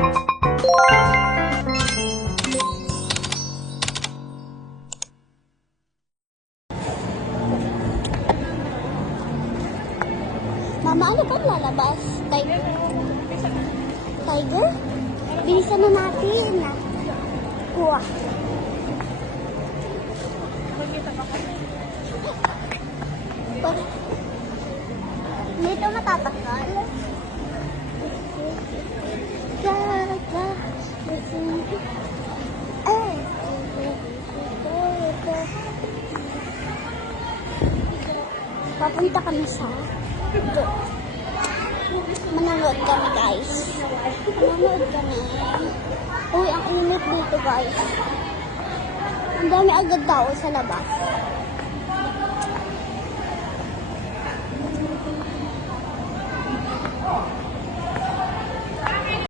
Mama, ano bang lalabas? Tiger? Tiger? Bilisan na natin. Kuha. Dito matatakal. Papunta kami sa manonood kami, guys. Manonood kami. Uy, ang init dito, guys. Ang dami agad tao sa labas.